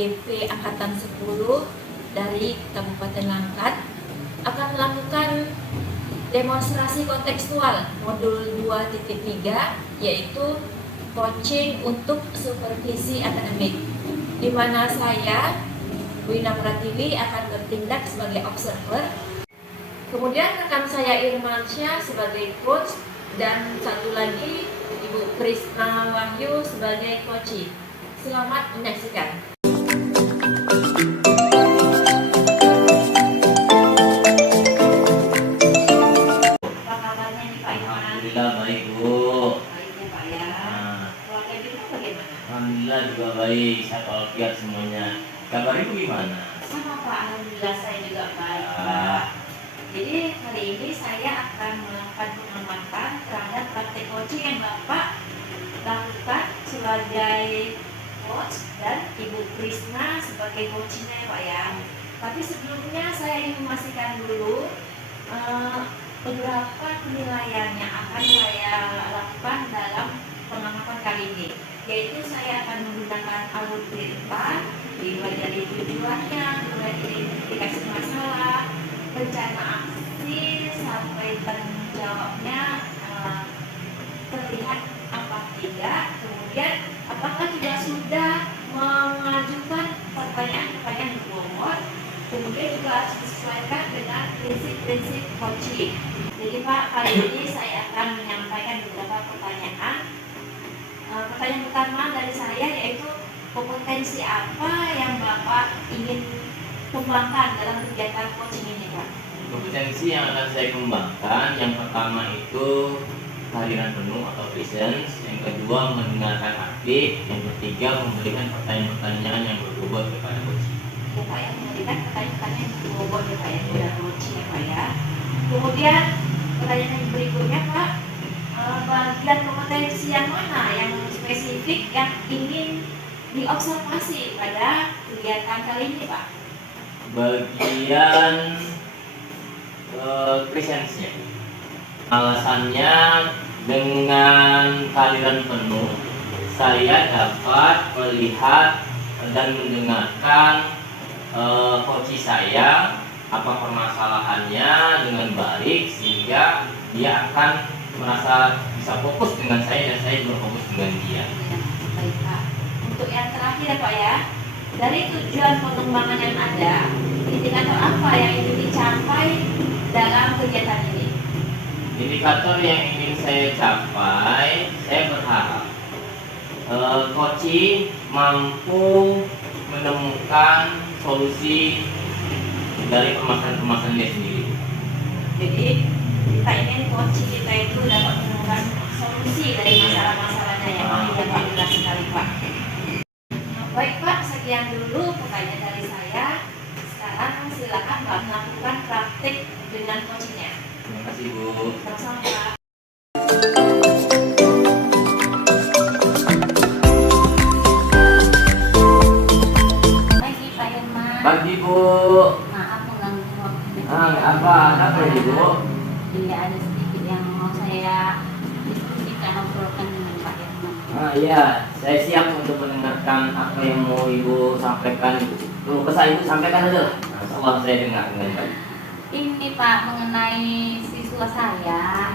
GP Angkatan 10 dari Kabupaten Langkat akan melakukan demonstrasi kontekstual modul 2.3, yaitu coaching untuk supervisi akademik, di mana saya, Wina Pratiwi, akan bertindak sebagai observer. Kemudian rekan saya Irmansyah sebagai coach, dan satu lagi Ibu Krisna Wahyu sebagai coach. Selamat menyaksikan. Apa kabarnya nih Pak Irman? Alhamdulillah baik Bu. Baik ya Pak ya. Keluarga kita bagaimana? Alhamdulillah juga baik, sehat walafiat semuanya. Kabar Ibu gimana? Sama Pak, alhamdulillah saya juga baik Pak. Jadi hari ini saya akan melakukan pengamatan terhadap praktek coaching yang Bapak lakukan sebagai coach dan Ibu Krisna sebagai coachnya ya Pak ya. Tapi sebelumnya saya ingin memastikan dulu beberapa penilaian yang akan saya lakukan dalam pengamatan kali ini. Yaitu saya akan menggunakan alur cerita, dimulai dari tujuannya, mulai dari identifikasi masalah, rencana aksi, sampai tanggung jawabnya terlihat apa tidak, kemudian apakah tidak sudah mengajukan pertanyaan-pertanyaan berumur, kemudian juga harus disesuaikan dengan prinsip-prinsip coaching. Jadi Pak, kali ini saya akan menyampaikan beberapa pertanyaan. Pertanyaan pertama dari saya yaitu kompetensi apa yang Bapak ingin kembangkan dalam kegiatan coaching ini Pak? Kompetensi yang akan saya kembangkan, yang pertama itu kehadiran penuh atau presence, yang kedua mendengarkan aktif, yang ketiga memberikan pertanyaan-pertanyaan yang berbobot kepada coach. Ya Pak, yang memberikan pertanyaan-pertanyaan yang berbobot ya Pak ya, kepada coaching ya Pak ya. Kemudian pertanyaan yang berikutnya Pak, bagian kompetensi yang mana yang spesifik yang ingin diobservasi pada kegiatan kali ini Pak? Bagian presence-nya. Alasannya, dengan kehadiran penuh saya dapat melihat dan mendengarkan coach saya apa permasalahannya dengan baik, sehingga dia akan merasa bisa fokus dengan saya dan saya juga fokus dengan dia. Baik Pak. Untuk yang terakhir Pak ya, dari tujuan pengembangan yang ada, indikator apa yang ingin dicapai dalam kegiatan ini? Indikator yang ingin saya capai, saya berharap coach mampu menemukan solusi dari permasalahan-permasalahan dia sendiri. Jadi kita ingin coach kita itu dapat menemukan solusi dari masalah-masalahnya yang Pak jelas sekali Pak. Baik Pak, sekian dulu pertanyaan dari saya. Sekarang silakan Pak melakukan praktik dengan coachnya. Terima kasih Bu. Sama-sama Pak. Pagi Pak Irman. Pagi Bu. Maaf mengganggu waktu. Apa Ibu? Ini ada sedikit yang mau saya diskusikan, obrolkan dengan Pak Irman. Iya, saya siap untuk mendengarkan apa yang mau Ibu sampaikan. Tuh, pesan Ibu sampaikan aja lah. Insyaallah saya dengar dengan baik. Ini Pak, mengenai siswa saya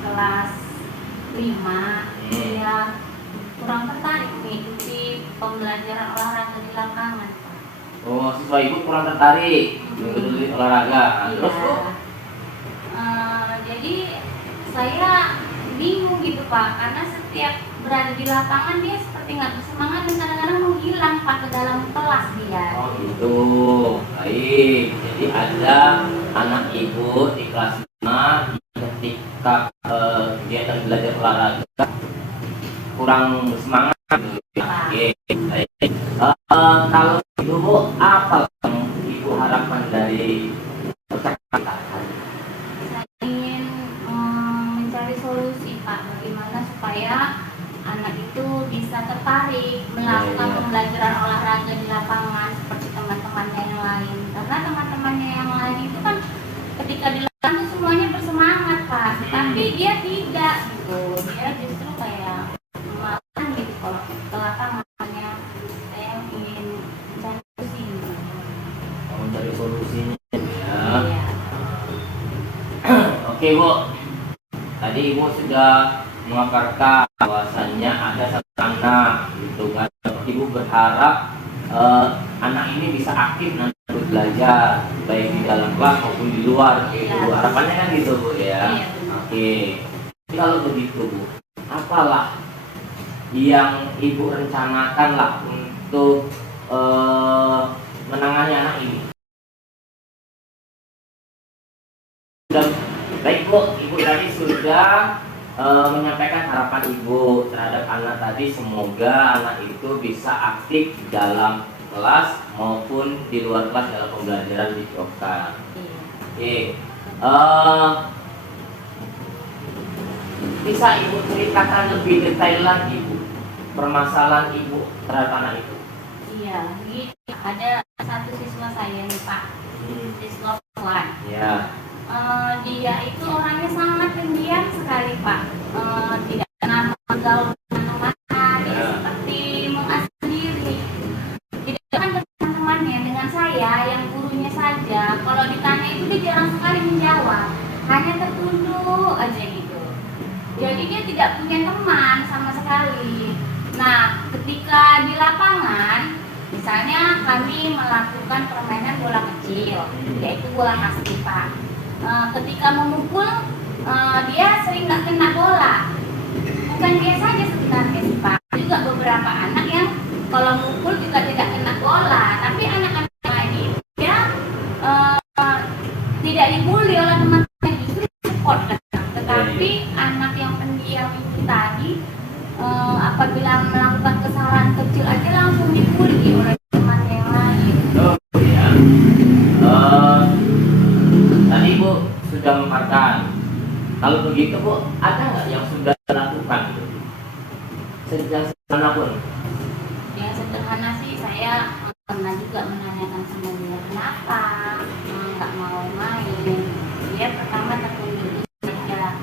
kelas 5, dia kurang tertarik mengikuti pembelajaran olahraga di lapangan Pak. Oh, siswa Ibu kurang tertarik mengikuti olahraga. Terus Bu? Jadi saya bingung gitu Pak, karena setiap berada di lapangan dia seperti nggak bersemangat dan kadang-kadang menghilang Pak ke dalam kelas dia. Oh gitu, baik. Jadi ada anak Ibu di kelas 5 ketika kegiatan belajar olahraga kurang bersemangat gitu ya. Oke, baik. Kalau Ibu apa yang Ibu harapkan dari percakapan? Saya ingin mencari solusi Pak, bagaimana supaya anak itu bisa tertarik melakukan pembelajaran olahraga di lapangan seperti teman-temannya yang lain. Karena teman-temannya yang lain itu kan ketika di lapangan semuanya bersemangat Pak, tapi dia tidak gitu. Dia justru kayak malah gitu kalau ke lapangannya. Saya ingin Oke Bu, tadi Ibu sudah memaparkan bahwasannya ada satu anak gitu kan. Ibu berharap anak ini bisa aktif nanti belajar baik di dalam kelas maupun di luar gitu. Harapannya kan gitu Bu ya. Oke. Jadi kalau begitu Bu, apalah yang Ibu rencanakan lah untuk menangani anak ini? Baik Bu, Ibu tadi sudah menyampaikan harapan Ibu terhadap anak tadi, semoga anak itu bisa aktif dalam kelas maupun di luar kelas dalam pembelajaran di Oka. Oke, bisa Ibu ceritakan lebih detail lagi Bu permasalahan Ibu terhadap anak itu? Iya, ini ada satu siswa saya nih Pak, siswa perempuan. Ya. Dia itu orangnya sangat pendiam sekali Pak, tidak pernah bergaul dengan teman, dia seperti mengasah diri, tidak dengan teman-temannya, dengan saya yang gurunya saja. Kalau ditanya itu dia jarang sekali menjawab, hanya tertunduk aja gitu. Jadi dia tidak punya teman sama sekali. Nah, ketika di lapangan, misalnya kami melakukan permainan bola kecil, yaitu bola kasti Pak. Ketika memukul, dia sering nggak kena bola. Bukan dia saja sebenarnya sih Pak, juga beberapa anak yang kalau mukul juga tidak kena bola. Tapi anak-anak lain dia tidak dibully oleh teman-teman, justru support kan. Tetapi anak yang pendiam itu tadi, apabila melakukan kesalahan kecil aja langsung dibully oleh teman yang lain. Oh ya. Tadi Bu sudah memaparkan. Kalau begitu Bu, ada nggak yang sudah dilakukan gitu? Sejak sederhana pun. Yang sederhana sih saya pernah juga menanyakan sama dia kenapa nggak mau main. Dia pertama tertunduk saja,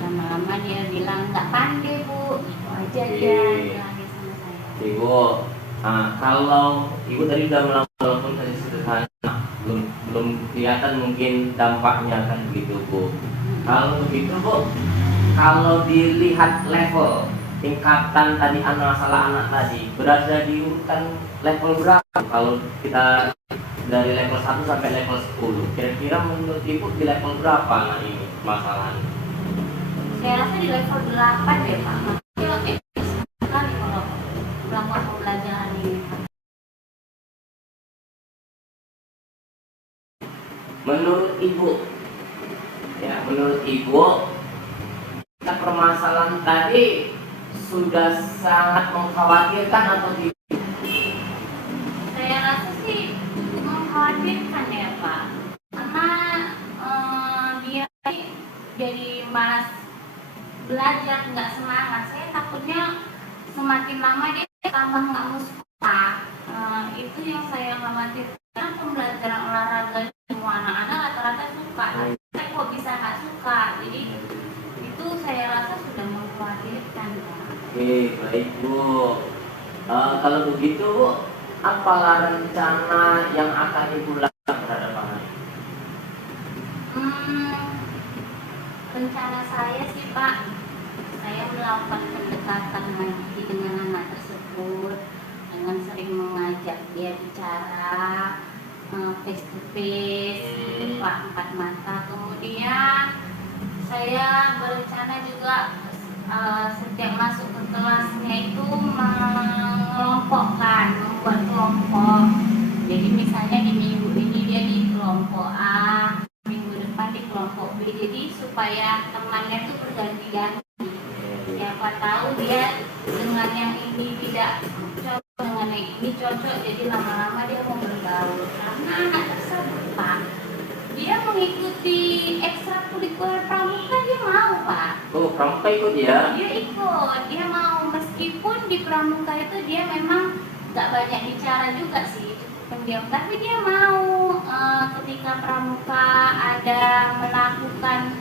lama-lama dia bilang nggak pandai Bu, itu aja dia bilangnya sama saya. Ibu, kalau Ibu tadi sudah melakukan tadi sederhana, belum kelihatan mungkin dampaknya kan begitu Bu. Kalau begitu Bu, kalau dilihat level tingkatan tadi masalah anak tadi berada di urutan level berapa? Kalau kita dari level 1 sampai level 10, kira-kira menurut Ibu di level berapa anak ini masalahnya? Saya rasa di level 8 deh Pak. Masih oke sekali kalau melakukan pembelajaran ini. Menurut Ibu, ya menurut Ibu, kita permasalahan tadi sudah sangat mengkhawatirkan atau tidak? Saya rasa sih mengkhawatirkan ya Pak, karena dia jadi malas belajar, nggak semangat. Saya takutnya semakin lama dia tambah nggak mau sekolah. Itu yang saya khawatirkan. Pembelajaran olahraga semua anak-anak rata-rata suka, tapi saya kok bisa nggak suka. Jadi itu saya rasa sudah mengkhawatirkan Pak. Oke, baik Bu. Kalau begitu Bu, apalah rencana yang akan Ibu lakukan terhadap anak? Rencana saya sih Pak, saya melakukan pendekatan lagi dengan anak tersebut dengan sering mengajak dia bicara face to face gitu Pak, empat mata. Kemudian saya berencana juga setiap masuk ke kelasnya itu mengelompokkan, membuat kelompok. Jadi misalnya di minggu ini dia di kelompok A, minggu depan di kelompok B. Jadi supaya temannya itu berganti-ganti. Siapa tahu dia dengan yang ini tidak cocok, dengan yang ini cocok, jadi lama-lama dia mau bergaul. Karena anak tersebut Pak, dia mengikuti ekstrakurikuler pramuka, dia mau Pak. Oh, pramuka ikut ya? Dia ikut, dia mau, meskipun di pramuka itu dia memang gak banyak bicara juga sih, cukup pendiam, tapi dia mau. Ketika pramuka ada melakukan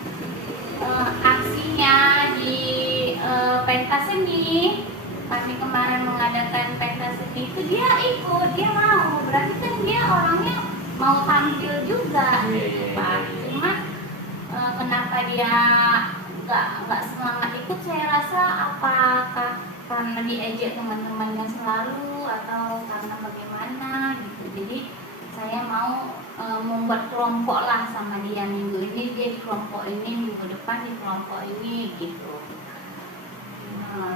aksinya di pentas seni, kami kemarin mengadakan pentas seni itu dia ikut, dia mau. Berarti kan dia orangnya mau tampil juga, Pak. Cuma kenapa dia nggak semangat ikut, saya rasa apakah karena diejek teman-temannya selalu atau karena bagaimana gitu. Jadi saya mau membuat kelompok lah sama dia, minggu ini dia di kelompok ini, minggu depan di kelompok ini gitu.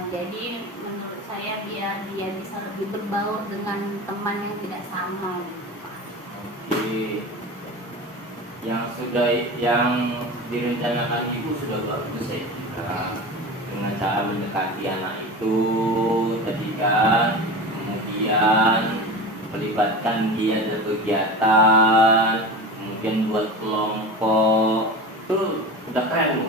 Jadi menurut saya biar dia bisa lebih berbaur dengan teman yang tidak sama gitu, Pak. Oke, yang direncanakan ibu sudah bagus ya, dengan cara mendekati anak itu tadi kan, kemudian melibatkan dia dalam kegiatan, kemudian buat kelompok, itu udah keren Bu.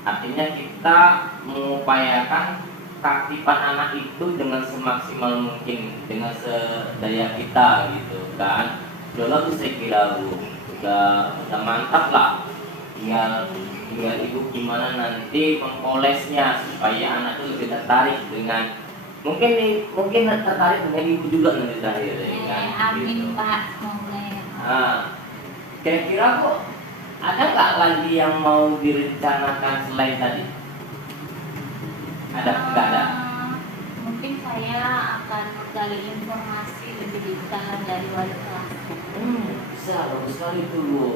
Artinya kita mengupayakan keaktifan anak itu dengan semaksimal mungkin, dengan sedaya kita gitu kan. Udah bagus saya kira Bu, udah mantap lah. Tinggal ibu gimana nanti mempolesnya supaya anak itu lebih tertarik dengan mungkin tertarik dengan ibu juga nanti terakhir ya kan. Amin Gitu. Pak, semoga ya. Nah, kira-kira kok ada nggak lagi yang mau direncanakan selain tadi? Ada? Nggak ada? Mungkin saya akan menggali informasi lebih detail dari wali kelas. Bisa, bagus sekali tuh Bu.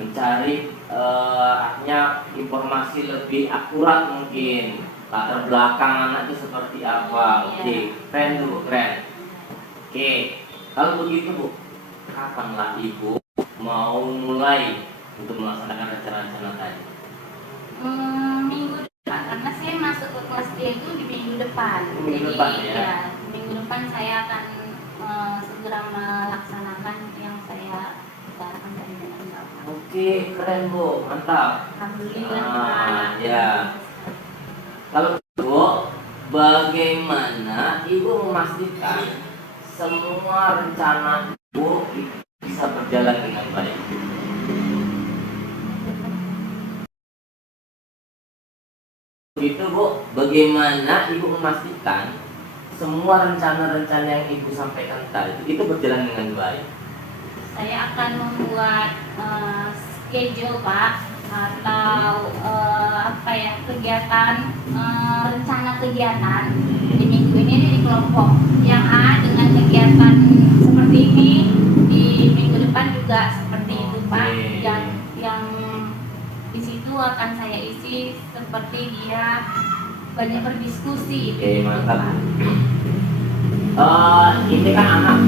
Mencari artinya informasi lebih akurat mungkin, latar belakang anak itu seperti apa. Oke, keren tuh, keren. Oke, kalau begitu Bu, kapanlah Ibu mau mulai untuk melaksanakan rencana-rencana tadi? Minggu depan, karena saya masuk ke kelas dia itu di minggu depan. Minggu Jadi depan, ya? minggu depan saya akan segera melaksanakan yang saya bicarakan tadi dengan Bapak. Oke, keren Bu, mantap. Alhamdulillah Pak. Ya. Kalau Bu, bagaimana Ibu memastikan semua rencana Ibu bisa berjalan dengan baik? Itu Bu, bagaimana Ibu memastikan semua rencana-rencana yang Ibu sampaikan tadi itu berjalan dengan baik? Saya akan membuat schedule Pak, atau kegiatan, rencana kegiatan di minggu ini di kelompok yang A dengan kegiatan seperti ini, di minggu depan juga seperti itu Pak. Yang di situ akan saya isi seperti dia banyak berdiskusi. Oke, mantap. Ini kan anak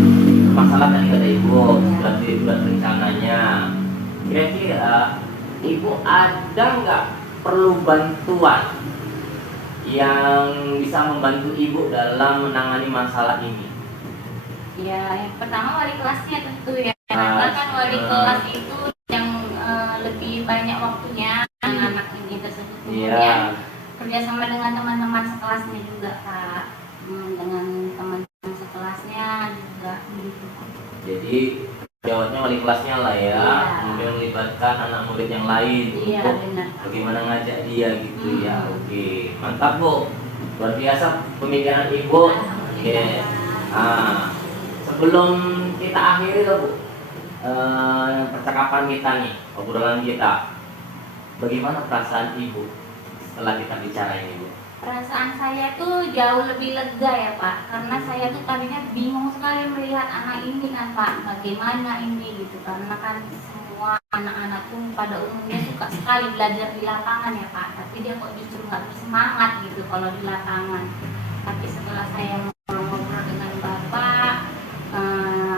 masalah tadi kata Ibu sudah dibuat rencananya. Kira-kira Ibu ada nggak perlu bantuan yang bisa membantu Ibu dalam menangani masalah ini? Ya, yang pertama wali kelasnya tentu ya, karena kan wali kelas itu yang lebih banyak waktunya anak ini tersebut. Kemudian kerjasama dengan teman-teman sekelasnya juga Pak, dengan teman-teman sekelasnya juga begitu. Jadi jawabnya wali kelasnya lah ya, kemudian melibatkan anak murid yang lain untuk benar. bagaimana ngajak dia gitu ya. Oke, mantap Bu, luar biasa pemikiran Ibu. Oke. Sebelum kita akhiri loh Bu, percakapan kita nih, obrolan kita, bagaimana perasaan Ibu setelah kita bicara ini Bu? Perasaan saya tuh jauh lebih lega ya Pak, karena saya tuh tadinya bingung sekali melihat anak ini kan Pak, bagaimana ini gitu, karena kan semua anak-anak pun pada umumnya suka sekali belajar di lapangan ya Pak, tapi dia kok justru nggak bersemangat gitu kalau di lapangan. Tapi setelah saya ngobrol dengan Bapak,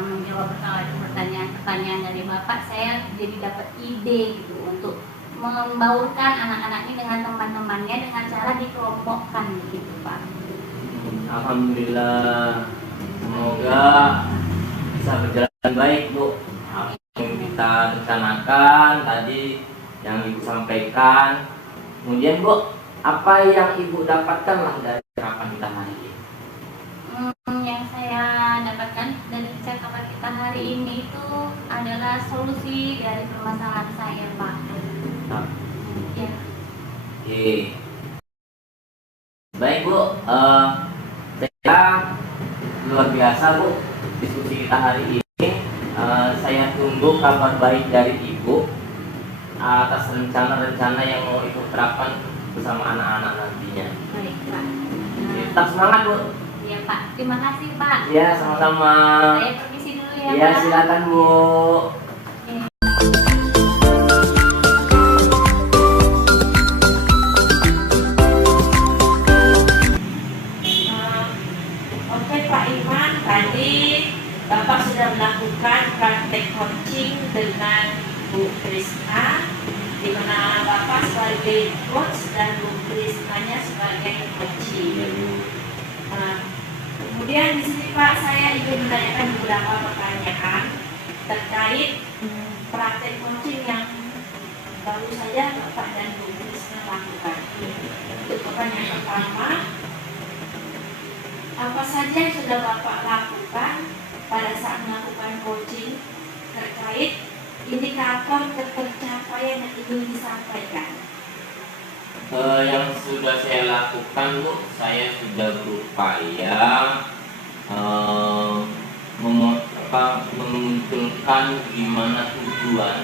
menjawab pertanyaan-pertanyaan dari Bapak, saya jadi dapat ide gitu untuk membaurkan anak-anak ini dengan teman-temannya dengan cara dikelompokkan gitu Pak. Alhamdulillah, semoga bisa berjalan baik Bu. Apa yang kita rencanakan tadi, yang Ibu sampaikan. Kemudian Bu, apa yang Ibu dapatkan lah dari percakapan kita hari ini? Yang saya dapatkan dari percakapan kita hari ini itu adalah solusi dari permasalahan saya Pak. Ya. Oke. Baik Bu, saya luar biasa Bu diskusi kita hari ini. Saya tunggu kabar baik dari Ibu. atas rencana-rencana yang mau ikut terapkan bersama anak-anak nantinya. Baik Pak. Tetap semangat Bu. Iya Pak, terima kasih Pak. Ya sama-sama. Saya permisi dulu ya Ya Pak. silakan Bu. Oke Pak Iman, tadi Bapak sudah melakukan praktek coaching dengan Bu Krisna, di mana Bapak sebagai coach dan Bu Krisnanya sebagai coaching. Ya Bu. Nah, kemudian di sini Pak, saya ingin menanyakan beberapa pertanyaan terkait praktek coaching yang baru saja Bapak dan Bu Krisna lakukan. Untuk pertanyaan pertama, apa saja yang sudah Bapak lakukan pada saat melakukan coaching terkait indikator tercapaian yang ingin disampaikan? Yang sudah saya lakukan Bu, saya sudah berupaya memunculkan gimana tujuan.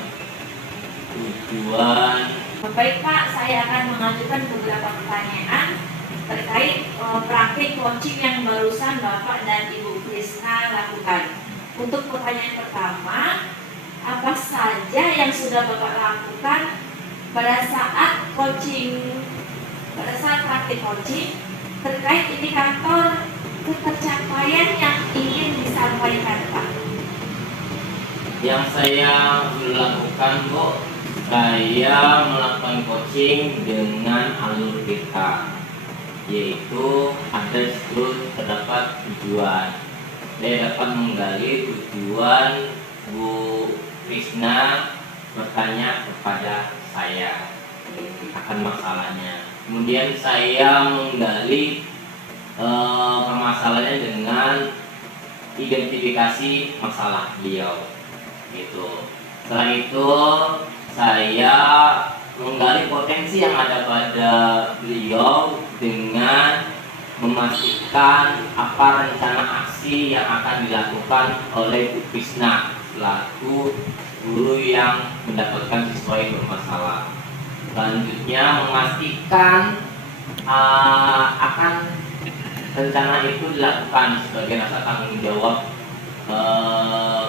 Baik Pak, saya akan mengajukan beberapa pertanyaan terkait praktik coaching yang barusan Bapak dan Ibu Krisna lakukan. Untuk pertanyaan pertama, apa saja yang sudah Bapak lakukan pada saat praktik coaching terkait indikator pencapaian yang ingin disampaikan Pak? Yang saya lakukan Bu, saya melakukan coaching dengan alur kita, yaitu ada terdapat tujuan. Saya dapat menggali tujuan Bu Krisna bertanya kepada saya akan masalahnya. Kemudian saya menggali permasalahannya dengan identifikasi masalah beliau. Gitu. Setelah itu saya menggali potensi yang ada pada beliau dengan memastikan apa rencana aksi yang akan dilakukan oleh Bu Krisna selaku guru yang mendapatkan siswa yang bermasalah. Selanjutnya memastikan akan rencana itu dilakukan sebagai rasa tanggung jawab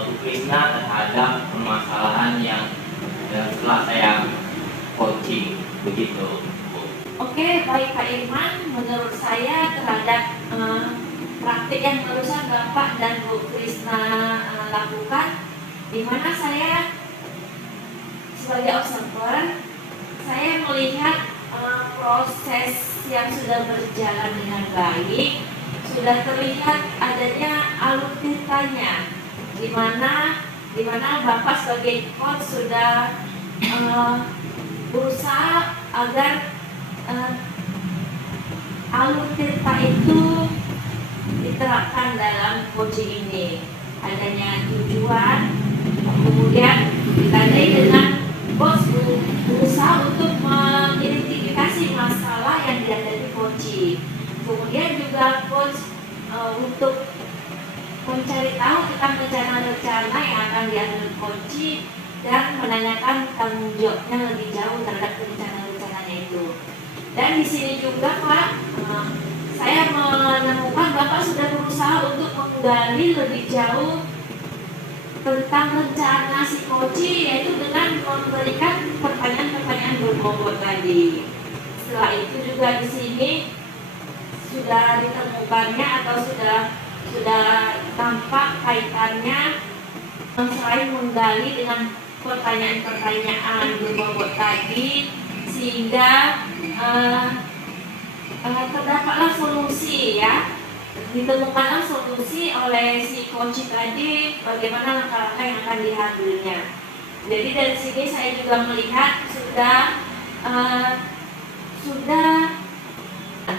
Bu Krisna terhadap permasalahan yang setelah saya coaching begitu. Oke, baik Pak Irman, menurut saya terhadap praktik yang barusan Bapak dan Bu Krisna lakukan, di mana saya sebagai observer, saya melihat proses yang sudah berjalan dengan baik, sudah terlihat adanya alur ceritanya, di mana Bapak sebagai coach sudah berusaha agar alur cerita itu diterapkan dalam coaching ini. Adanya tujuan, kemudian ditandai dengan bos berusaha untuk mengidentifikasi masalah yang dihadapi coaching. Kemudian juga coach untuk mencari tahu tentang rencana-rencana yang akan diambil coaching dan menanyakan tanggung jawabnya lebih jauh terhadap rencana-rencananya itu. Dan di sini juga Pak, saya menemukan Bapak sudah berusaha untuk menggali lebih jauh tentang rencana si coaching, yaitu dengan memberikan pertanyaan-pertanyaan berbobot tadi. Setelah itu juga di sini sudah ditemukannya atau sudah tampak kaitannya selain menggali dengan pertanyaan-pertanyaan berbobot tadi, sehingga terdapatlah solusi ya, ditemukanlah solusi oleh si coach tadi bagaimana langkah-langkah yang akan diambilnya. Jadi dari sini saya juga melihat sudah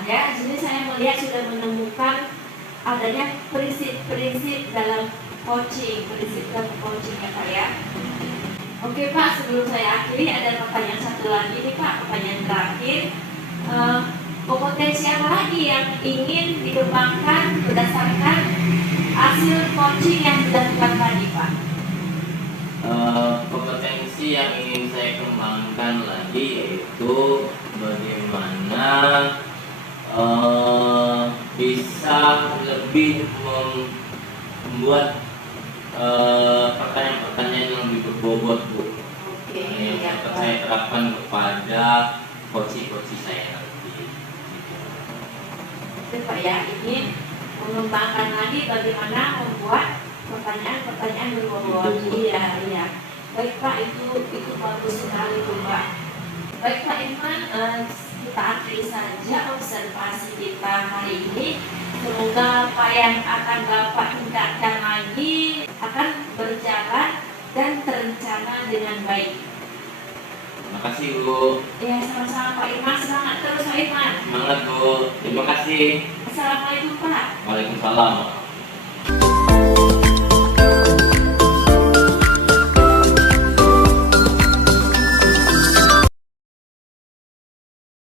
ya, sini saya melihat sudah menemukan adanya prinsip-prinsip dalam coaching, prinsip dalam coaching ya Pak ya. Oke Pak, sebelum saya akhiri ada pertanyaan satu lagi nih Pak, pertanyaan terakhir. Kompetensi apa lagi yang ingin dikembangkan berdasarkan hasil coaching yang dilakukan tadi Pak? Kompetensi sih yang ingin saya kembangkan lagi yaitu bagaimana bisa lebih membuat pertanyaan-pertanyaan yang lebih berbobot, Bu. Oke, Yang ya dapat Pak. saya terapkan kepada coach-coach saya nanti. Itu Pak ya, ini mengembangkan lagi bagaimana membuat pertanyaan-pertanyaan berbobot. Iya, iya. Baik Pak, itu bagus sekali tuh Pak. Baik Pak Irfan, kita akhiri saja observasi kita hari ini. Semoga apa yang akan Bapak tingkatkan lagi akan berjalan dan terencana dengan baik. Terima kasih, Bu. Ya, sama-sama Pak Irfan, semangat terus Pak Irfan. Semangat, Bu. Terima kasih. Assalamualaikum Pak. Waalaikumsalam.